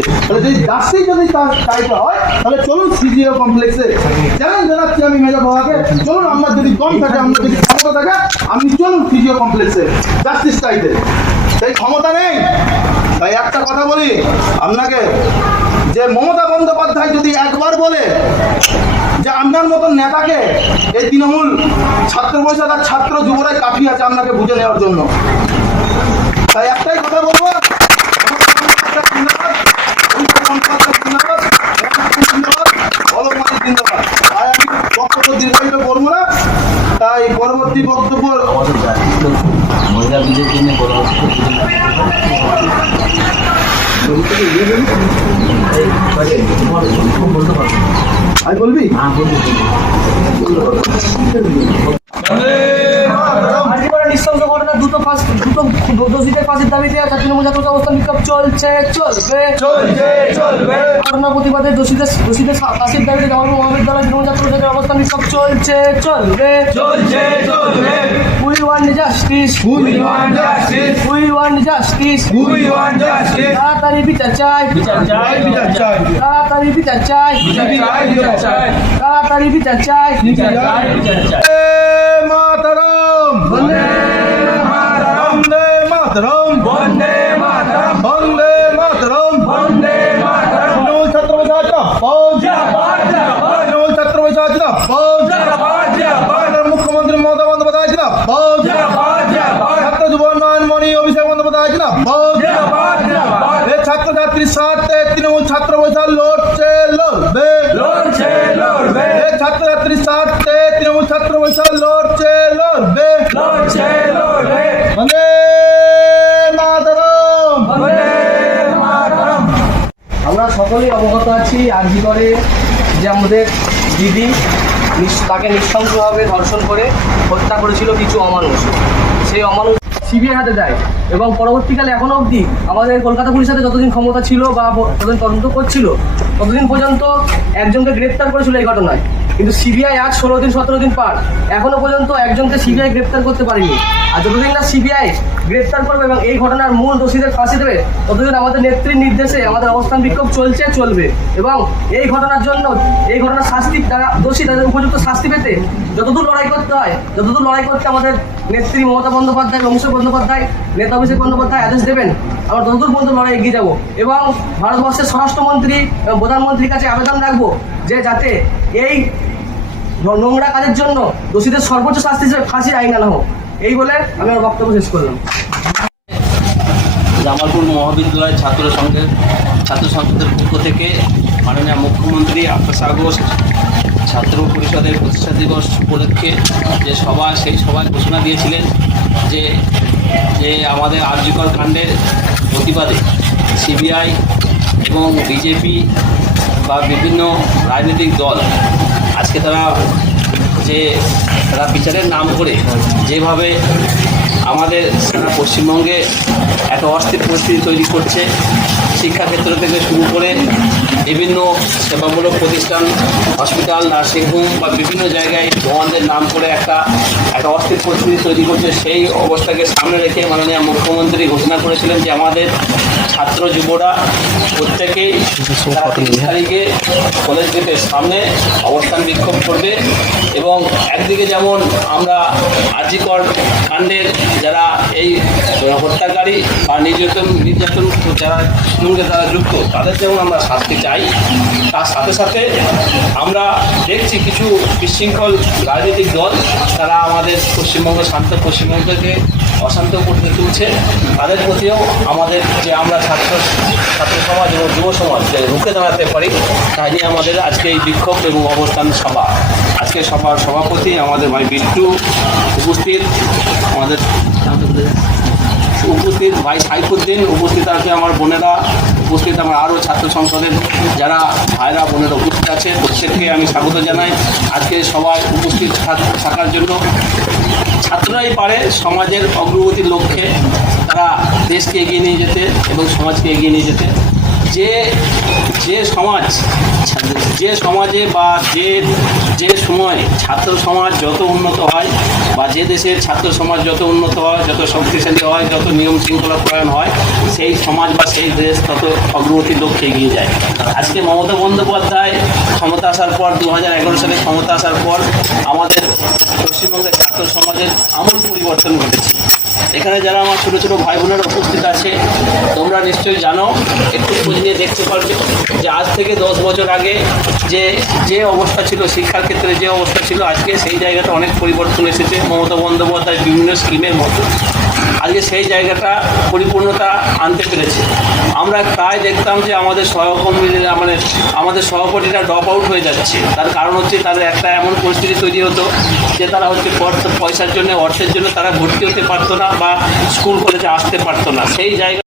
দিতে তাহলে যদি জাস্টিস যদি তার চাইতে হয়, তাহলে চলুন সিজিও কমপ্লেক্সে চ্যালেঞ্জ জানাচ্ছি আমি মেজর বাবাকে। চলুন আমার যদি দম থাকে, আমার যদি ক্ষমতা থাকে আপনি চলুন সিজিও কমপ্লেক্সে জাস্টিস চাইতে। সেই ক্ষমতা নেই। তাই একটা কথা বলি, আপনাকে, যে মমতা বন্দ্যোপাধ্যায় যদি একবার বলে যে আপনার মতন নেতাকে এই তৃণমূল ছাত্র পরিষদ আর ছাত্র যুবরাই কাফি আছে আপনাকে বুঝে নেওয়ার জন্য, তাই একটাই কথা বলব মহিলা বিলের জন্য বলা হচ্ছে আই বলবি নৃশংস ঘটনা দ্রুত ফাঁস দ্রুত দোষীদের ফাঁসির দাবিতে আজ তৃণমূল অবস্থান বিক্ষোভ চলছে চলবে চলছে চলবে। ঘটনার প্রতিবাদে দোষীদের দোষীদের ফাঁসির দাবিতে জওয়াহর মহাবিদ্যালয় তৃণমূল ছাত্র পরিষদের অবস্থান বিক্ষোভ চলছে চলবে চলছে চলবে we want justice We want justice. We want justice We want justice. তাড়াতাড়ি বিচার চাই বিচার চাই বিচার চাই তাড়াতাড়ি বিচার চাই বিচার চাই বিচার চাই তাড়াতাড়ি বিচার চাই বিচার চাই বিচার চাই মাতরম বন্দে মাতরম বন্দে মাতরম সকলেই অবগত আছি, আরজি করে যে আমাদের দিদি তাকে নিঃসঙ্গভাবে ধর্ষণ করে হত্যা করেছিল কিছু অমানুষ। সেই অমানুষ সিবিআই হাতে দেয় এবং পরবর্তীকালে এখনও অবধি আমাদের কলকাতা পুলিশ হাতে যতদিন ক্ষমতা ছিল বা ততদিন তদন্ত করছিল, ততদিন পর্যন্ত একজনকে গ্রেপ্তার করেছিল এই ঘটনায়। কিন্তু সিবিআই আজ ষোলো দিন, সতেরো দিন পার। এখনও পর্যন্ত একজনকে সিবিআই গ্রেপ্তার করতে পারেনি। আর যতদিন না সিবিআই গ্রেপ্তার করবে এবং এই ঘটনার মূল দোষীদের ফাঁসি দেবে, ততদিন আমাদের নেত্রীর নির্দেশে আমাদের অবস্থান বিক্ষোভ চলছে, চলবে। এবং এই ঘটনার জন্য, এই ঘটনার শাস্তি তারা, দোষী তাদের উপযুক্ত শাস্তি পেতে যতদূর লড়াই করতে হয়, যতদূর লড়াই করতে আমাদের নেত্রী মমতা বন্দ্যোপাধ্যায় অভিষেক বন্দ্যোপাধ্যায়, নেতা অভিষেক বন্দ্যোপাধ্যায় আদেশ দেবেন, আমরা ততদূর পর্যন্ত লড়াই এগিয়ে যাব। এবং ভারতবর্ষের স্বরাষ্ট্রমন্ত্রী এবং প্রধানমন্ত্রীর কাছে আবেদন রাখব যে যাতে এই নোংরা কাজের জন্য দোষীদের সর্বোচ্চ শাস্তি হিসেবে ফাঁসির আইন আনা হোক। এই বলে আমি আমার বক্তব্য শেষ করলাম। জামালপুর মহাবিদ্যালয়ের ছাত্র সংঘের ছাত্র সংসদের পক্ষ থেকে মাননীয় মুখ্যমন্ত্রী আঠাশ আগস্ট ছাত্র পরিষদের প্রতিষ্ঠা দিবস উপলক্ষে যে সভা, সেই সভায় ঘোষণা দিয়েছিলেন যে যে আমাদের আর্যকর কাণ্ডের প্রতিবাদে সিবিআই এবং বিজেপি বা বিভিন্ন রাজনৈতিক দল আজকে তারা যে তারা বিচারের নাম করে যেভাবে আমাদের সারা পশ্চিমবঙ্গে একটা অস্থির পরিস্থিতি তৈরি করছে, শিক্ষাক্ষেত্র থেকে শুরু করে বিভিন্ন সেবামূলক প্রতিষ্ঠান, হসপিটাল নার্সিংহোম বা বিভিন্ন জায়গায় জওয়ানদের নাম করে একটা একটা অস্থির পরিস্থিতি তৈরি করছে, সেই অবস্থাকে সামনে রেখে মাননীয় মুখ্যমন্ত্রী ঘোষণা করেছিলেন যে আমাদের ছাত্র যুবরা তিরিশ তারিখে কলেজ গেটের সামনে অবস্থান বিক্ষোভ করবে এবং একদিকে যেমন আমরা আজিকর কাণ্ডের যারা এই হত্যাকারী বা নির্যাতন নির্যাতন যারা সঙ্গে যারা যুক্ত, তাদের যেমন আমরা শাস্তি চাই, তার সাথে সাথে আমরা দেখছি কিছু বিশৃঙ্খল রাজনৈতিক দল তারা আমাদের পশ্চিমবঙ্গ, শান্ত পশ্চিমবঙ্গকে অশান্ত করতে তুলছে। তাদের প্রতিও আমাদের যে আমরা ছাত্র ছাত্র সমাজ এবং যুব সমাজ যে রুখে দাঁড়াতে পারি, তাই নিয়ে আমাদের আজকে এই বিক্ষোভ এবং অবস্থান সভা। আজকে সভার সভাপতি আমাদের ভাই বিট্টু উপস্থিত। আমাদের উপস্থিত ভাই সাইফুদ্দিন উপস্থিত আছে আমার বোনেরা। উপস্থিত আমার আরও ছাত্র সংসদের যারা ভাইরা, বোনেরা উপস্থিত আছে, প্রত্যেককে আমি স্বাগত জানাই। আজকে সবাই উপস্থিত থাকার জন্য। ছাত্ররাই পারে সমাজের অগ্রগতির লক্ষ্যে। তারা দেশকে এগিয়ে নিয়ে যেতে এবং সমাজকে এগিয়ে নিয়ে যেতে। যে যে সমাজ, যে সমাজে বা যে যে সময় ছাত্র সমাজ যত উন্নত হয় বা যে দেশের ছাত্র সমাজ যত উন্নত হয়, যত শক্তিশালী হয়, যত নিয়ম শৃঙ্খলা প্রয়োগ হয়, সেই সমাজ বা সেই দেশ তত অগ্রগতির লক্ষ্যে এগিয়ে যায়। আজকে মমতা বন্দ্যোপাধ্যায় ক্ষমতা আসার পর দু হাজার এগারো সালে ক্ষমতা আসার পর আমাদের পশ্চিমবঙ্গের ছাত্র সমাজের আমূল পরিবর্তন ঘটেছে। এখানে যারা আমার ছোটো ছোটো ভাই বোনেরা উপস্থিত আছে, তোমরা নিশ্চয়ই জানো, একটু খোঁজ নিয়ে দেখতে পারবে যে আজ থেকে দশ বছর আগে যে যে অবস্থা ছিল, শিক্ষার ক্ষেত্রে যে অবস্থা ছিল, আজকে সেই জায়গাটা অনেক পরিবর্তন এসেছে। মমতা বন্দ্যোপাধ্যায় বিভিন্ন স্কিমের মতো। আজকে সেই জায়গাটা পরিপূর্ণতা আনতে পেরেছে। আমরা প্রায় দেখতাম যে আমাদের সহকর্মীরা মানে আমাদের সহপাঠীরা ড্রপ আউট হয়ে যাচ্ছে। তার কারণ হচ্ছে তাদের একটা এমন পরিস্থিতি তৈরি হতো যে তারা হচ্ছে পয়সার জন্য, অর্থের জন্য তারা ভর্তি হতে পারতো না। বা স্কুল কলেজে আসতে পারতো না। সেই জায়গা